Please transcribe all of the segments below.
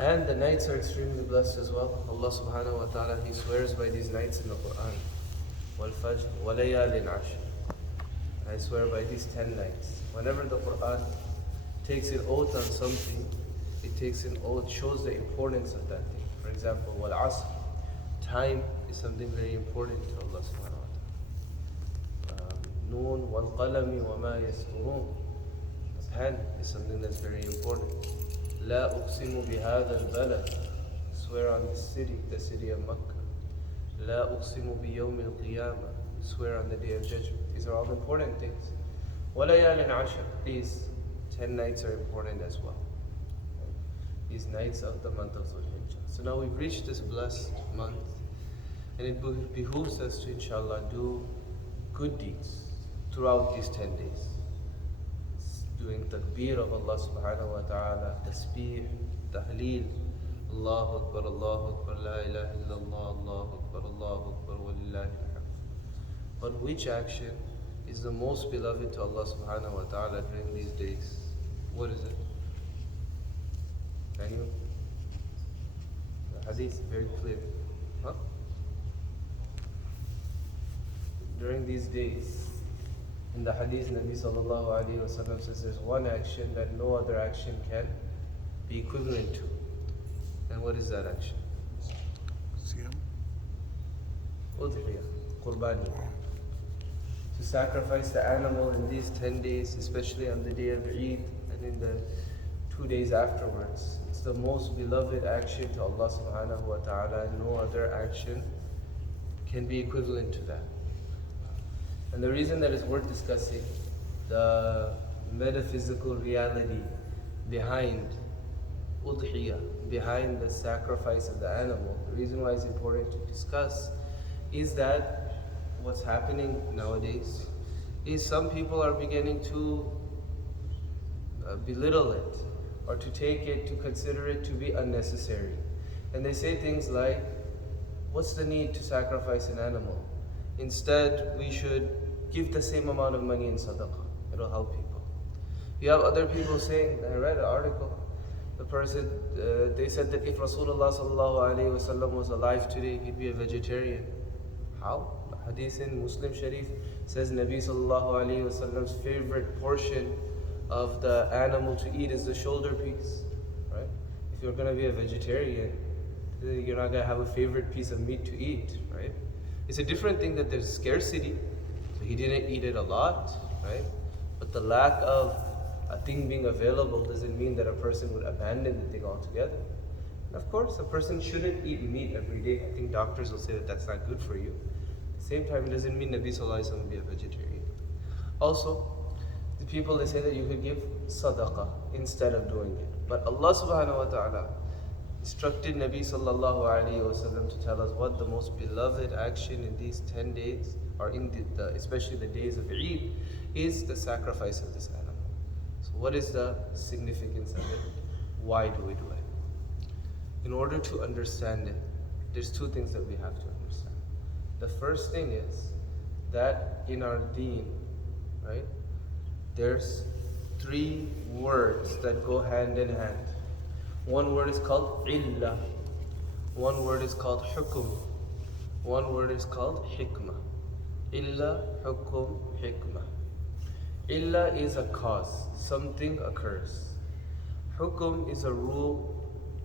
And the nights are extremely blessed as well. Allah subhanahu wa ta'ala, He swears by these nights in the Quran. وَالْفَجْرِ وَلَيَالٍ عَشْرٍ. I swear by these 10 nights. Whenever the Quran takes an oath on something, it takes an oath, shows the importance of that thing. For example, وَالْعَصْرِ. Time is something very important to Allah subhanahu wa ta'ala. Noon وَالْقَلَمِ وَمَا يَسْطُرُونَ. Pen is something that's very important. لا أقسم بهذا البلد. I swear on the city of Makkah. لا أقسم بيوم القيامة. I swear on the day of judgment. These are all important things. وَلَيَالٍ عَشْرٍ. These 10 nights are important as well. These nights of the month of Dhul Hijjah. So now we've reached this blessed month, and it behooves us to, inshallah, do good deeds throughout these 10 days. Doing takbir of Allah subhanahu wa ta'ala, tasbih, tahleel, Allahu Akbar, la ilaha illallah, Allahu Akbar, walillahi alhamd. But which action is the most beloved to Allah subhanahu wa ta'ala during these days? What is it? Anyone? The hadith is very clear. Huh? During these days, in the hadith, Nabi sallallahu alayhi wa sallam says there's one action that no other action can be equivalent to. And what is that action? Siyam. Udhiyah, qurbani. To sacrifice the animal in these 10 days, especially on the day of Eid and in the 2 days afterwards. It's the most beloved action to Allah subhanahu wa ta'ala, and no other action can be equivalent to that. And the reason that is worth discussing, the metaphysical reality behind udhiyah, behind the sacrifice of the animal, the reason why it's important to discuss is that what's happening nowadays is some people are beginning to belittle it, or to take it, to consider it to be unnecessary. And they say things like, what's the need to sacrifice an animal? Instead, we should give the same amount of money in sadaqah. It'll help people. You have other people saying, I read an article, the person, they said that if Rasulullah sallallahu alayhi wa sallam was alive today, he'd be a vegetarian. How? The hadith in Muslim Sharif says Nabi sallallahu alayhi wa sallam's favorite portion of the animal to eat is the shoulder piece. Right? If you're going to be a vegetarian, you're not going to have a favorite piece of meat to eat. Right? It's a different thing that there's scarcity, so he didn't eat it a lot, right? But the lack of a thing being available doesn't mean that a person would abandon the thing altogether. And of course, a person shouldn't eat meat every day. I think doctors will say that that's not good for you. At the same time, it doesn't mean Nabi sallallahu alaihi wasallam would be a vegetarian. Also, the people, they say that you could give sadaqah instead of doing it. But Allah subhanahu wa ta'ala instructed Nabi sallallahu alayhi wa sallam to tell us what the most beloved action in these 10 days, or in especially the days of Eid, is the sacrifice of this animal. So what is the significance of it? Why do we do it? In order to understand it, there's two things that we have to understand. The first thing is that in our deen, right, there's 3 words that go hand in hand. One word is called illah, one word is called hukum, one word is called hikmah. Illah, hukum, hikmah. Illah is a cause, something occurs. Hukum is a rule,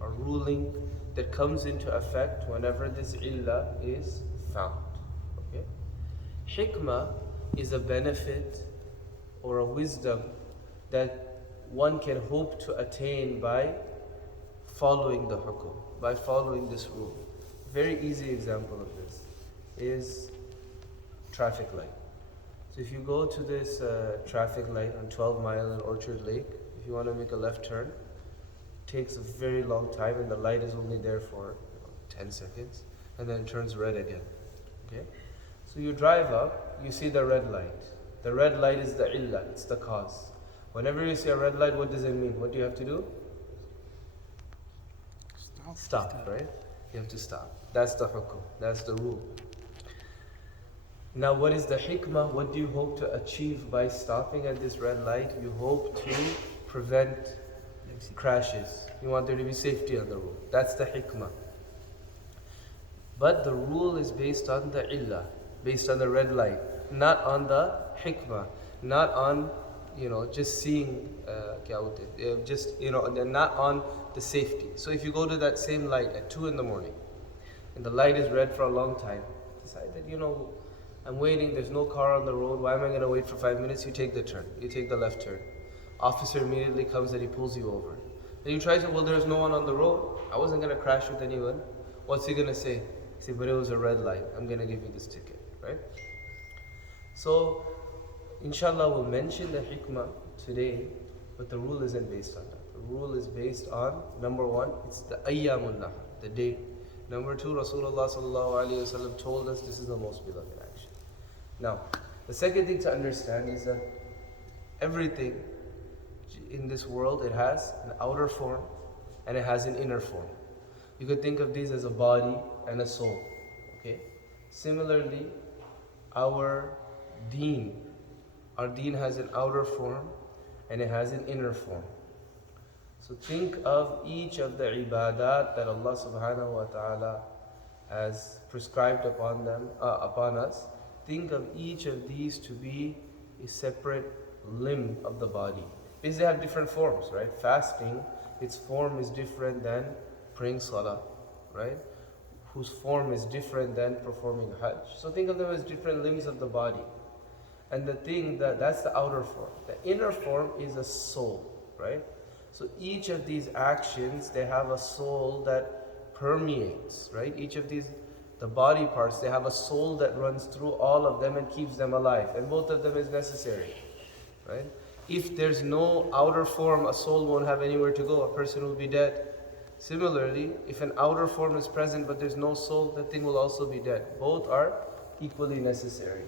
a ruling that comes into effect whenever this illah is found. Okay? Hikmah is a benefit or a wisdom that one can hope to attain by following the hukum, by following this rule. A very easy example of this is traffic light. So if you go to this traffic light on 12 Mile in Orchard Lake, if you want to make a left turn, it takes a very long time, and the light is only there for 10 seconds, and then it turns red again. Okay? So you drive up, you see the red light. The red light is the illah, it's the cause. Whenever you see a red light, what does it mean? What do you have to do? Stop, right? You have to stop. That's the hukum. That's the rule. Now, what is the hikmah? What do you hope to achieve by stopping at this red light? You hope to prevent crashes. You want there to be safety on the road. That's the hikmah. But the rule is based on the illah, based on the red light, not on the hikmah, not on just seeing, not on the safety. So if you go to that same light at 2 in the morning, and the light is red for a long time, decide that I'm waiting. There's no car on the road. Why am I going to wait for 5 minutes? You take the turn. You take the left turn. Officer immediately comes and he pulls you over. And you try to, well, there's no one on the road. I wasn't going to crash with anyone. What's he going to say? He say, but it was a red light. I'm going to give you this ticket, right? So, inshallah, we'll mention the hikmah today, but the rule isn't based on that. The rule is based on, number one, it's the ayyamun nahar, the day. Number two, Rasulullah sallallahu alayhi wa sallam told us this is the most beloved action. Now, the second thing to understand is that everything in this world, it has an outer form and it has an inner form. You could think of these as a body and a soul. Okay? Similarly, our deen has an outer form and it has an inner form. So think of each of the ibadat that Allah subhanahu wa ta'ala has prescribed upon us. Think of each of these to be a separate limb of the body. Because they have different forms, right? Fasting, its form is different than praying salah, right? Whose form is different than performing hajj. So think of them as different limbs of the body. And the thing that's the outer form. The inner form is a soul, right? So each of these actions, they have a soul that permeates, right? Each of these, the body parts, they have a soul that runs through all of them and keeps them alive. And both of them is necessary, right? If there's no outer form, a soul won't have anywhere to go. A person will be dead. Similarly, if an outer form is present but there's no soul, that thing will also be dead. Both are equally necessary.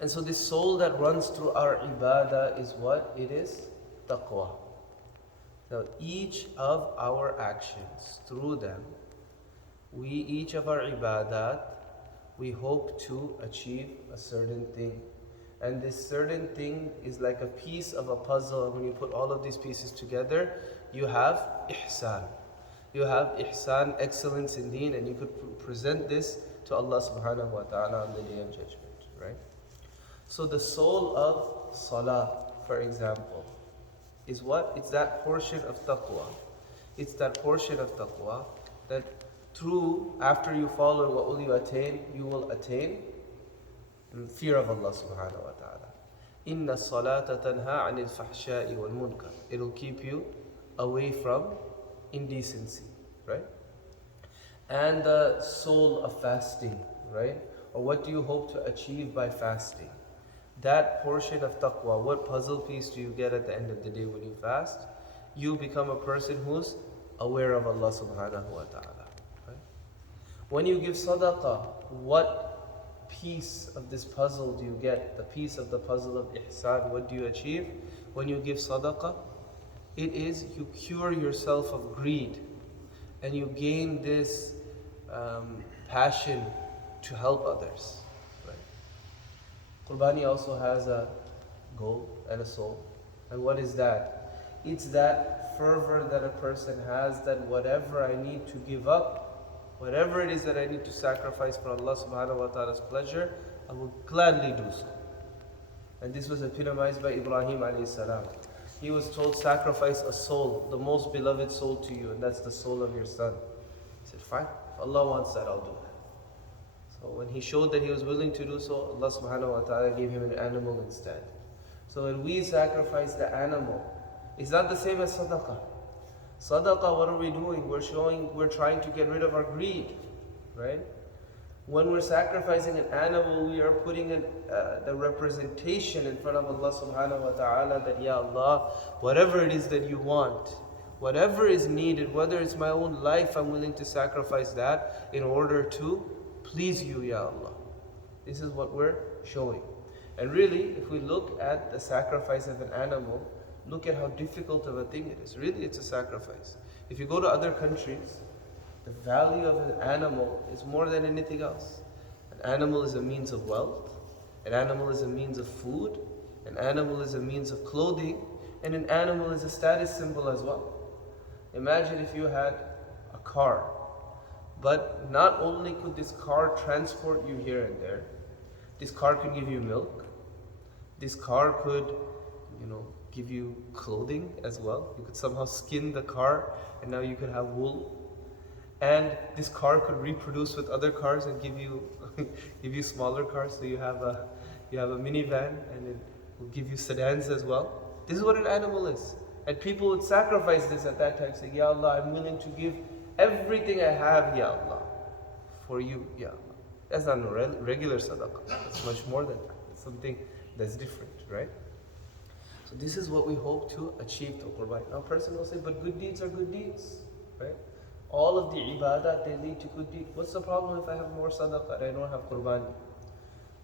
And so this soul that runs through our ibadah is what? It is taqwa. Now each of our actions, through them, each of our ibadat, we hope to achieve a certain thing. And this certain thing is like a piece of a puzzle, and when you put all of these pieces together, you have ihsan. You have ihsan, excellence in deen, and you could present this to Allah subhanahu wa ta'ala on the Day of Judgment, right? So the soul of salah, for example, is what? It's that portion of taqwa. It's that portion of taqwa that after you follow, what will you attain? You will attain fear of Allah subhanahu wa ta'ala. Inna salata tanha anil fahsha'i wal munkar. It'll keep you away from indecency, right? And the soul of fasting, right? Or what do you hope to achieve by fasting? That portion of taqwa, what puzzle piece do you get at the end of the day when you fast? You become a person who's aware of Allah subhanahu wa ta'ala. Right? When you give sadaqah, what piece of this puzzle do you get? The piece of the puzzle of ihsan, what do you achieve? When you give sadaqah, it is you cure yourself of greed and you gain this passion to help others. Right? Qurbani also has a goal and a soul. And what is that? It's that fervor that a person has that whatever I need to give up, whatever it is that I need to sacrifice for Allah subhanahu wa ta'ala's pleasure, I will gladly do so. And this was epitomized by Ibrahim alayhi salam. He was told, sacrifice a soul, the most beloved soul to you, and that's the soul of your son. He said, fine, if Allah wants that, I'll do that. So when he showed that he was willing to do so, Allah subhanahu wa ta'ala gave him an animal instead. So when we sacrifice the animal, it's not the same as sadaqah. Sadaqah, what are we doing? We're trying to get rid of our greed, right? When we're sacrificing an animal, we are putting the representation in front of Allah subhanahu wa ta'ala that, Ya Allah, whatever it is that you want, whatever is needed, whether it's my own life, I'm willing to sacrifice that in order to please you, Ya Allah. This is what we're showing. And really, if we look at the sacrifice of an animal, look at how difficult of a thing it is. Really, it's a sacrifice. If you go to other countries, the value of an animal is more than anything else. An animal is a means of wealth. An animal is a means of food. An animal is a means of clothing. And an animal is a status symbol as well. Imagine if you had a car, but not only could this car transport you here and there, this car could give you milk, this car could, give you clothing as well. You could somehow skin the car and now you could have wool. And this car could reproduce with other cars and give you give you smaller cars. So you have a minivan and it will give you sedans as well. This is what an animal is. And people would sacrifice this at that time, saying, Ya Allah, I'm willing to give everything I have, Ya Allah, for you, Ya Allah. That's not a regular sadaqah. It's much more than that. It's something that's different, right? So this is what we hope to achieve through Qurban. Now a person will say, but good deeds are good deeds, right? All of the ibadat, they lead to good deeds. What's the problem if I have more sadaqah and I don't have Qurban?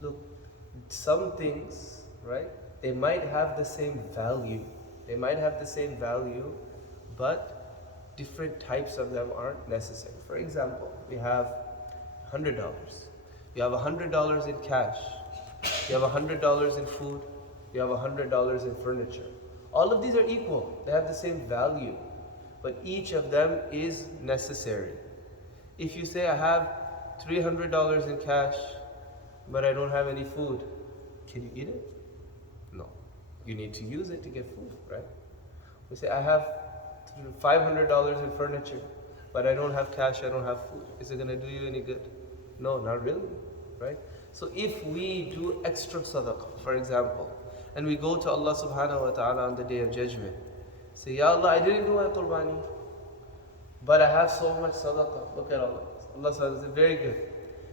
Look, some things, right, they might have the same value. They might have the same value, but different types of them aren't necessary. For example, we have $100. You have $100 in cash. You have $100 in food. You have $100 in furniture. All of these are equal. They have the same value, but each of them is necessary. If you say, I have $300 in cash, but I don't have any food, can you eat it? No. You need to use it to get food, right? We say, I have $500 in furniture, but I don't have cash, I don't have food. Is it going to do you any good? No, not really, right? So if we do extra sadaqah, for example, and we go to Allah subhanahu wa ta'ala on the Day of Judgment, say, Ya Allah, I didn't do my qurbani, but I have so much sadaqah. Look at Allah. Allah says, very good.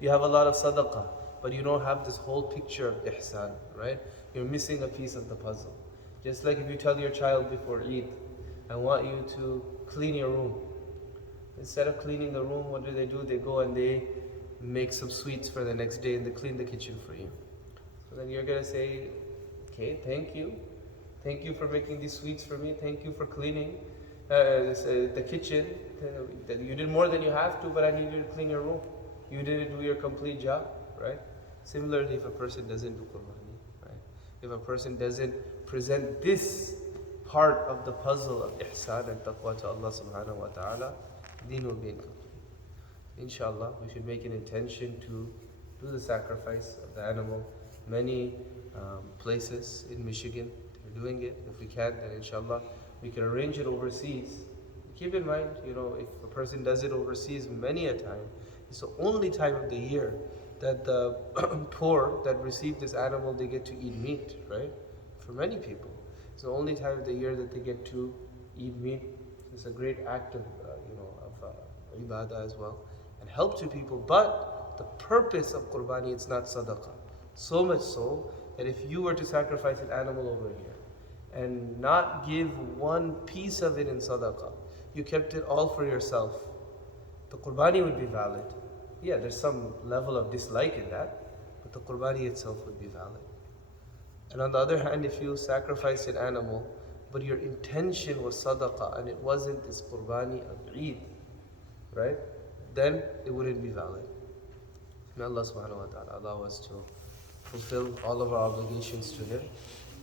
You have a lot of sadaqah, but you don't have this whole picture of ihsan, right? You're missing a piece of the puzzle. Just like if you tell your child before Eid, I want you to clean your room. Instead of cleaning the room, what do? They go and they make some sweets for the next day and they clean the kitchen for you. So then you're going to say, okay, thank you. Thank you for making these sweets for me. Thank you for cleaning the kitchen. You did more than you have to, but I need you to clean your room. You didn't do your complete job, right? Similarly, if a person doesn't do qurbani, right? If a person doesn't present this part of the puzzle of ihsan and taqwa to Allah subhanahu wa ta'ala, deen will be incomplete. Inshallah, we should make an intention to do the sacrifice of the animal. Many places in Michigan, they're doing it. If we can't, then inshallah, we can arrange it overseas. Keep in mind, if a person does it overseas many a time, it's the only time of the year that the poor that receive this animal, they get to eat meat, right? For many people. It's the only time of the year that they get to eat meat. It's a great act of ibadah as well, and help to people. But the purpose of qurbani, it's not sadaqah. So much so that if you were to sacrifice an animal over here and not give one piece of it in sadaqah, you kept it all for yourself, the qurbani would be valid. Yeah, there's some level of dislike in that, but the qurbani itself would be valid. And on the other hand, if you sacrifice an animal, but your intention was sadaqah and it wasn't this qurbani of Eid, right? Then it wouldn't be valid. May Allah subhanahu wa ta'ala allow us to fulfill all of our obligations to Him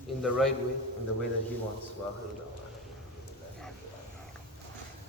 in the right way, in the way that He wants. Wa akhiru da'wana.